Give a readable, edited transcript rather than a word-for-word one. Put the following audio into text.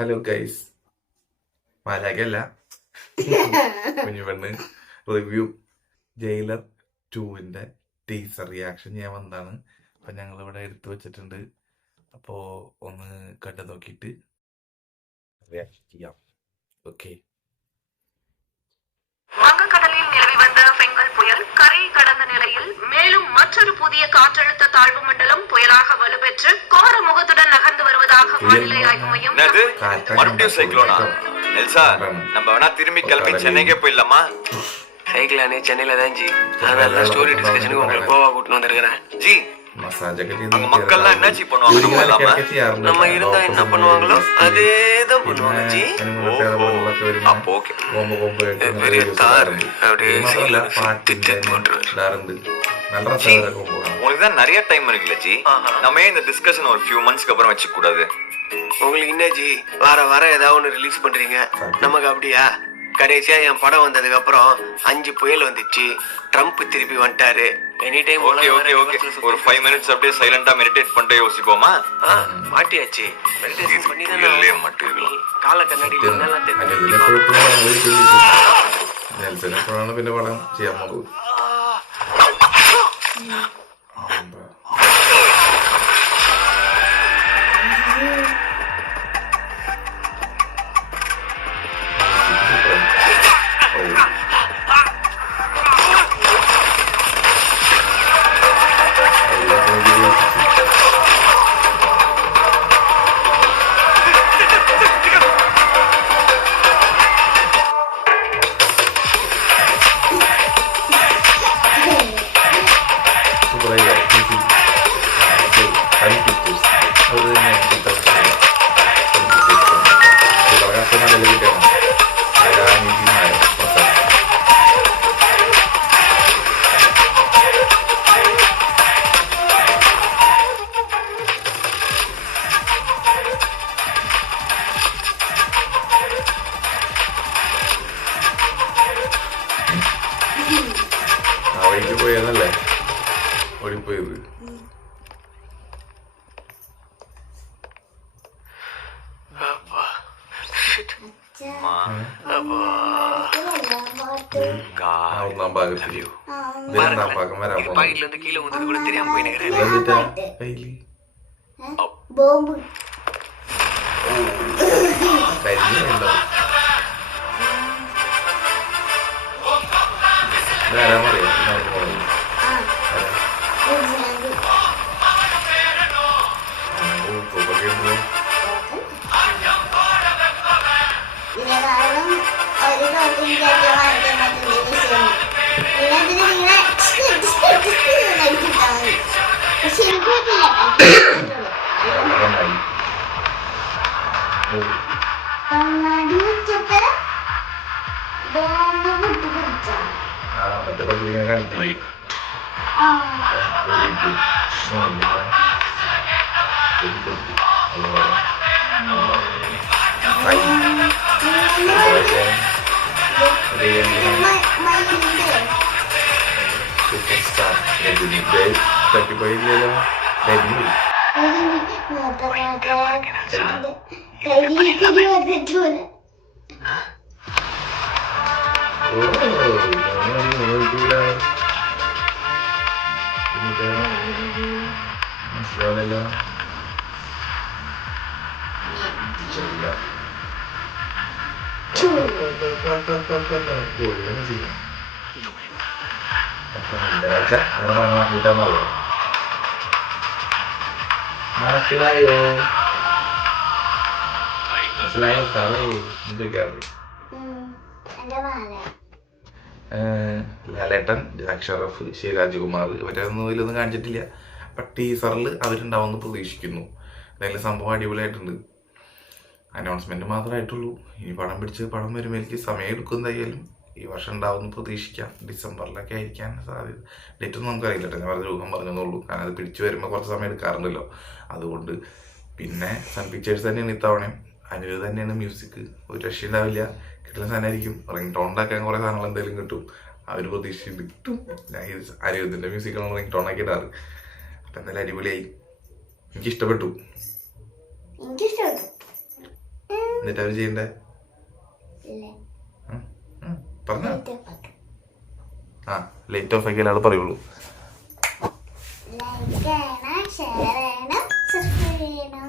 Hello guys, മാലാഖയല്ല കുഞ്ഞുപെണ്ണ് review jailer 2-ന്റെ ടീസർ റിയാക്ഷൻ ചെയ്യാൻ വന്നതാണ്. അപ്പം ഞങ്ങളിവിടെ എടുത്തു വെച്ചിട്ടുണ്ട്. അപ്പോൾ ഒന്ന് കണ്ടു നോക്കിയിട്ട് റിയാക്ഷൻ ചെയ്യാം. ഓക്കെ. வங்கக்கடலில் நிலவி வந்த பெங்கல் புயல் கரை கடந்த நிலையில் மேலும் மற்றொரு புதிய காற்றழுத்த தாழ்வு மண்டலம் புயலாக வலுப்பெற்று கோர முகத்துடன் நகர்ந்து வருவதாக வானிலை ஆய்வு மையம் மறுபடியும் சைக்ளோனா? எல்சா, நம்ம வேணா திரும்பி கிளம்பி சென்னைக்கே போயிடலாமா? சைக்கிளானே சென்னையில தான் ஜி. அதனால ஸ்டோரி டிஸ்கஷனுக்கு உங்களை கோவா கூட்டிட்டு வந்திருக்கிறேன் ஜி. அங்க மக்கள்லாம் என்னாச்சு பண்ணுவாங்க? நம்ம இருந்தா என்ன பண்ணுவாங்களோ அதேதான் பண்ணுவாங்க ஜி. அப்போ ஓகே. பெரிய தார் அப்படியே உங்களுக்கு தான் நிறைய டைம் இருக்குல்ல ஜி. நம்ம ஏன் இந்த டிஸ்கஷன் ஒரு ஃபியூ மந்த்ஸ்க்கு அப்புறம் வச்சுக்க கூடாது? உங்களுக்கு என்ன ஜி, வார ஏதாவது ஒன்று ரிலீஸ் பண்றீங்க, நமக்கு அப்படியா? கடைசியா என் படம் வந்ததுக்கு அப்புறம் 5 புயல் வந்துச்சு, ட்ரம்ப் திருப்பி வந்துட்டாரு. Any time okay okay okay, ஒரு 5 மினிட்ஸ் அப்படியே சைலண்டா மெடிடேட் பண்ணிட்டு யோசிப்போமா? மாட்டியாச்சு. மெடிடேஷன் பண்ணி தான் மட்டும் இருக்கலாம். கால கண்ணாடியில் என்னெல்லாம் നെൽസനെപ്പോഴാണ് പിന്നെ പടം ചെയ്യാൻ പോകുന്നത്. വഴിക്ക് പോയതല്ലേ ഓടിപ്പോയത്. ഒന്നാം ഭാഗത്തിൽ രണ്ടാം ഭാഗം വരാൻ பாக்கெட்ல கீழே வந்து கூட தெரியாம போயினேன். എന്നിട്ടാ കയ്യില് ബോംബ് കരിഞ്ഞുണ്ടോ ആരാമറിയോ? ഇതിനെ കാരണം ഒരു ലോകത്തിൽ മാറ്റാൻ പറ്റുന്ന പക്ഷെ എനിക്ക് കണ്ണാടി വെച്ചിട്ട് ബോംബ് പൊട്ടിപ്പിടിച്ചോ. മറ്റേ പത്തിരിങ്ങനെ കാണിക്കില്ലേ? Super star തട്ടിപ്പോയില്ലല്ലോ. കരിഞ്ഞു മനസ്സിലാവില്ല. മനസ്സിലായോ? മനസ്സിലായോ? കറി എന്തൊക്കെയാണ്? ലാലേട്ടൻ, അക്ഷറഫ്, ശിവരാജ്കുമാർ ഇവരൊന്നും ഇതിലൊന്നും കാണിച്ചിട്ടില്ല. അപ്പം ടീസറിൽ അവരുണ്ടാവുമെന്ന് പ്രതീക്ഷിക്കുന്നു. എന്തായാലും സംഭവം അടിപൊളിയായിട്ടുണ്ട്. അനൗൺസ്മെന്റ് മാത്രമായിട്ടുള്ളൂ. ഇനി പടം പിടിച്ച് പടം വരുമ്പോൾ എനിക്ക് സമയം എടുക്കും. എന്തായാലും ഈ വർഷം ഉണ്ടാവുമെന്ന് പ്രതീക്ഷിക്കാം. ഡിസംബറിലൊക്കെ ആയിരിക്കാൻ സാധ്യത. ഡേറ്റൊന്നും നമുക്കറിയില്ല കേട്ടോ, ഞാൻ പറഞ്ഞ രൂപം പറഞ്ഞെന്നുള്ളൂ. കാരണം അത് പിടിച്ച് വരുമ്പോൾ കുറച്ച് സമയം എടുക്കാറുണ്ടല്ലോ. അതുകൊണ്ട് പിന്നെ സൺ പിക്ചേഴ്സ് തന്നെയാണ് ഇത്തവണയും. അനിരുദ്ധ് തന്നെയാണ് മ്യൂസിക്. ഒരു രക്ഷയുണ്ടാവില്ല. കിട്ടുന്ന സാധനമായിരിക്കും. റിംഗ് ടോൺ ഉണ്ടാക്കാൻ കുറേ സാധനങ്ങൾ എന്തെങ്കിലും കിട്ടും. അവർ പ്രതീക്ഷിച്ചിട്ട് കിട്ടും. ഞാൻ അനിരുദ്ധിൻ്റെ മ്യൂസിക്കാണ് റിംഗ് ടോൺ ആക്കി ഇടാറ്. അപ്പം എന്തായാലും അടിപൊളിയായി. എനിക്കിഷ്ടപ്പെട്ടു. എനിക്കിഷ്ടപ്പെട്ടു. എന്നിട്ട് അവർ ചെയ്യണ്ടേ? പറഞ്ഞ ലൈറ്റ് ഓഫ് ആക്കിയാൽ ആൾ പറയുള്ളൂ. ലൈക്ക് ചെയ്യണം, ഷെയർ ചെയ്യണം, സബ്സ്ക്രൈബ് ചെയ്യണം.